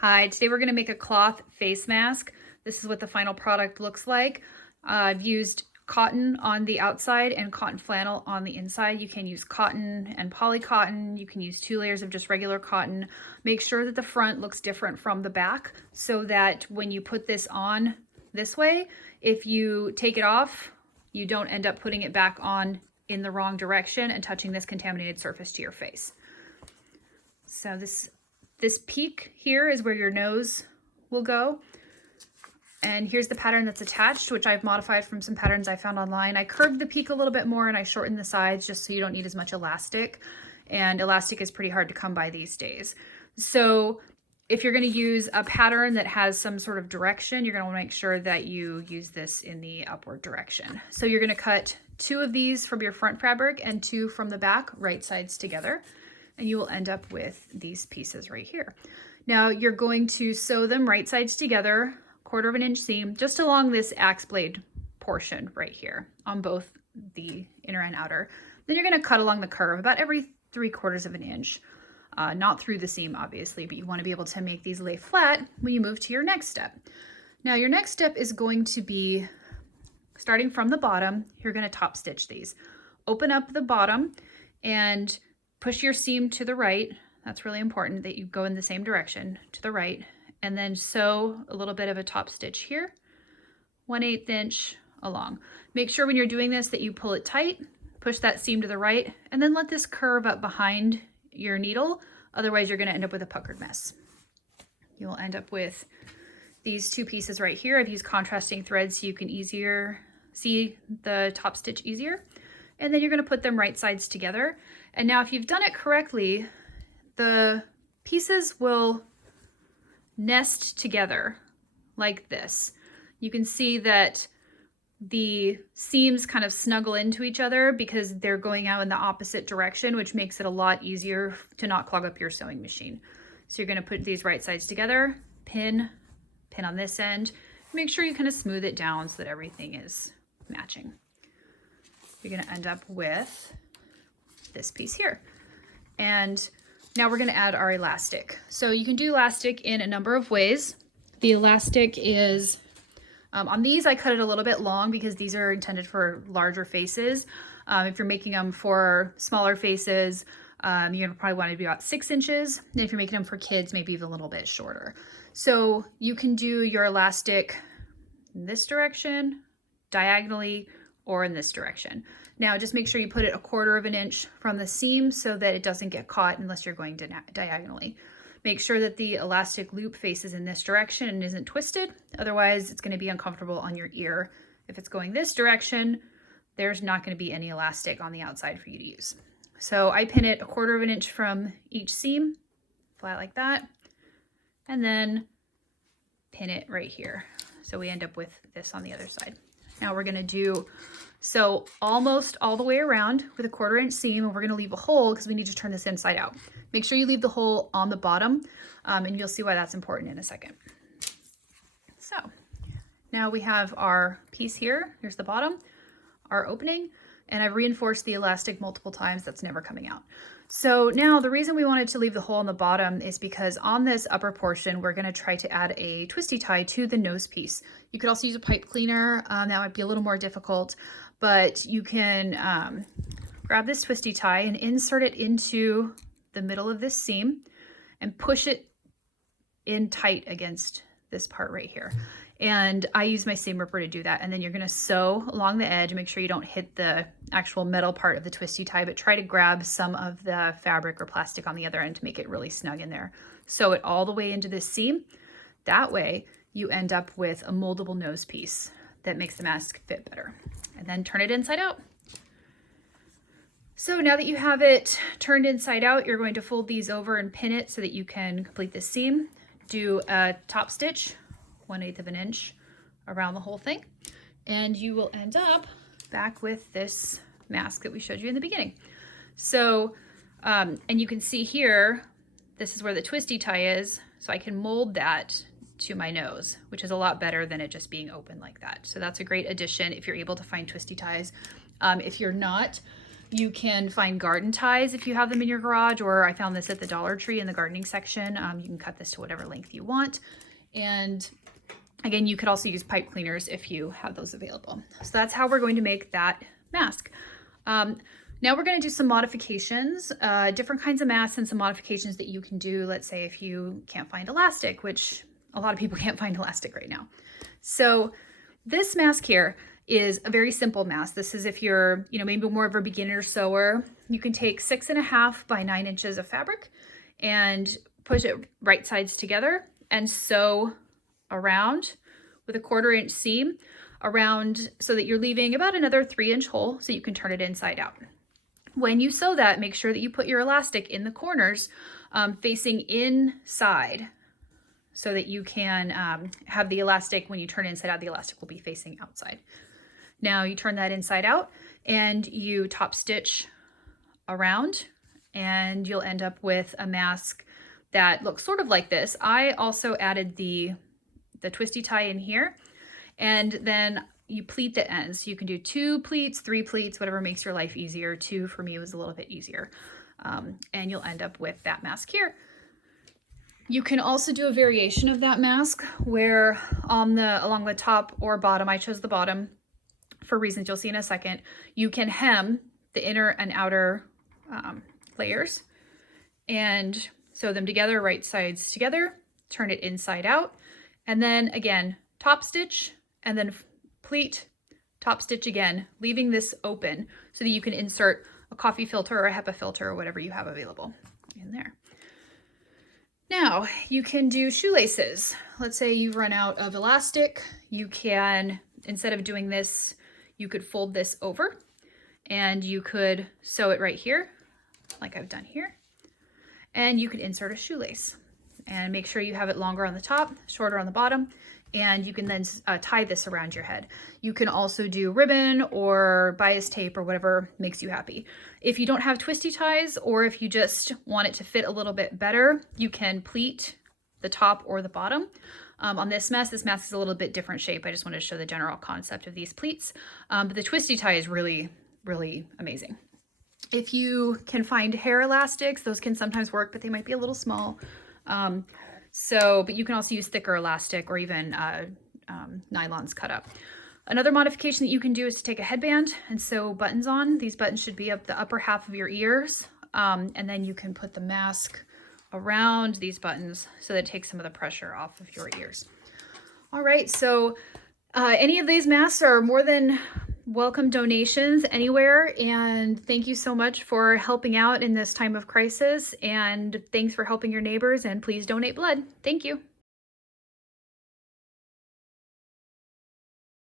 Hi, today we're going to make a cloth face mask. This is what the final product looks like. I've used cotton on the outside and cotton flannel on the inside. You can use cotton and poly cotton. You can use 2 layers of just regular cotton. Make sure that the front looks different from the back so that when you put this on this way, if you take it off, you don't end up putting it back on in the wrong direction and touching this contaminated surface to your face. So this peak here is where your nose will go. And here's the pattern that's attached, which I've modified from some patterns I found online. I curved the peak a little bit more and I shortened the sides just so you don't need as much elastic. And elastic is pretty hard to come by these days. So if you're going to use a pattern that has some sort of direction, you're going to want to make sure that you use this in the upward direction. So you're going to cut 2 of these from your front fabric and 2 from the back, right sides together. And you will end up with these pieces right here. Now you're going to sew them right sides together, 1/4 inch seam, just along this axe blade portion right here on both the inner and outer. Then you're going to cut along the curve about every 3/4 inch, not through the seam obviously, but you want to be able to make these lay flat when you move to your next step. Now your next step is going to be starting from the bottom. You're going to top stitch these. Open up the bottom and push your seam to the right. That's really important that you go in the same direction to the right, and then sew a little bit of a top stitch here, 1/8 inch along. Make sure when you're doing this that you pull it tight, push that seam to the right, and then let this curve up behind your needle. Otherwise you're going to end up with a puckered mess. You will end up with these 2 pieces right here. I've used contrasting threads so you can easier see the top stitch easier. And then you're going to put them right sides together. And now if you've done it correctly, the pieces will nest together like this. You can see that the seams kind of snuggle into each other because they're going out in the opposite direction, which makes it a lot easier to not clog up your sewing machine. So you're going to put these right sides together, pin on this end. Make sure you kind of smooth it down so that everything is matching. You're going to end up with this piece here. And now we're going to add our elastic. So you can do elastic in a number of ways. The elastic is, on these I cut it a little bit long because these are intended for larger faces. If you're making them for smaller faces, you're going to probably want to be about 6 inches. And if you're making them for kids, maybe even a little bit shorter. So you can do your elastic in this direction, diagonally, or in this direction. Now just make sure you put it 1/4 inch from the seam so that it doesn't get caught unless you're going diagonally. Make sure that the elastic loop faces in this direction and isn't twisted. Otherwise it's going to be uncomfortable on your ear. If it's going this direction, there's not going to be any elastic on the outside for you to use. So I pin it 1/4 inch from each seam, flat like that, and then pin it right here. So we end up with this on the other side. Now we're going to sew almost all the way around with a 1/4 inch seam, and we're going to leave a hole because we need to turn this inside out. Make sure you leave the hole on the bottom, and you'll see why that's important in a second. So now we have our piece here. Here's the bottom, our opening, and I've reinforced the elastic multiple times. That's never coming out. So now the reason we wanted to leave the hole on the bottom is because on this upper portion, we're going to try to add a twisty tie to the nose piece. You could also use a pipe cleaner. That might be a little more difficult, but you can grab this twisty tie and insert it into the middle of this seam and push it in tight against this part right here. And I use my seam ripper to do that. And then you're going to sew along the edge. Make sure you don't hit the actual metal part of the twisty tie, but try to grab some of the fabric or plastic on the other end to make it really snug in there. Sew it all the way into this seam. That way you end up with a moldable nose piece that makes the mask fit better. And then turn it inside out. So now that you have it turned inside out, you're going to fold these over and pin it so that you can complete the seam. Do a top stitch, 1/8 inch around the whole thing, and you will end up back with this mask that we showed you in the beginning. So, and you can see here, this is where the twisty tie is, so I can mold that to my nose, which is a lot better than it just being open like that. So that's a great addition if you're able to find twisty ties. If you're not, You can find garden ties if you have them in your garage, or I found this at the Dollar Tree in the gardening section. You can cut this to whatever length you want. And again, you could also use pipe cleaners if you have those available. So that's how we're going to make that mask. Now we're going to do some modifications, different kinds of masks and some modifications that you can do. Let's say if you can't find elastic, which a lot of people can't find elastic right now. So this mask here is a very simple mask. This is if you're, maybe more of a beginner sewer. You can take 6.5 by 9 inches of fabric and push it right sides together and sew around with a 1/4 inch seam around so that you're leaving about another 3-inch hole so you can turn it inside out. When you sew that, make sure that you put your elastic in the corners facing inside so that you can have the elastic, when you turn it inside out, the elastic will be facing outside. Now you turn that inside out and you top stitch around and you'll end up with a mask that looks sort of like this. I also added the twisty tie in here, and then you pleat the ends. You can do 2 pleats, 3 pleats, whatever makes your life easier. 2 for me was a little bit easier. And you'll end up with that mask here. You can also do a variation of that mask where along the top or bottom, I chose the bottom for reasons you'll see in a second, you can hem the inner and outer layers and sew them together, right sides together, turn it inside out, and then again, top stitch and then pleat, top stitch again, leaving this open so that you can insert a coffee filter or a HEPA filter or whatever you have available in there. Now you can do shoelaces. Let's say you've run out of elastic. You can, instead of doing this, you could fold this over and you could sew it right here, like I've done here. And you could insert a shoelace and make sure you have it longer on the top, shorter on the bottom. And you can then tie this around your head. You can also do ribbon or bias tape or whatever makes you happy. If you don't have twisty ties, or if you just want it to fit a little bit better, you can pleat the top or the bottom. On this mask is a little bit different shape. I just wanted to show the general concept of these pleats. But the twisty tie is really, really amazing. If you can find hair elastics, those can sometimes work, but they might be a little small. But you can also use thicker elastic or even nylons cut up. Another modification that you can do is to take a headband and sew buttons on. These buttons should be up the upper half of your ears. And then you can put the mask around these buttons so that it takes some of the pressure off of your ears. All right, so any of these masks are more than welcome donations anywhere, and thank you so much for helping out in this time of crisis, and thanks for helping your neighbors, and please donate blood. Thank you.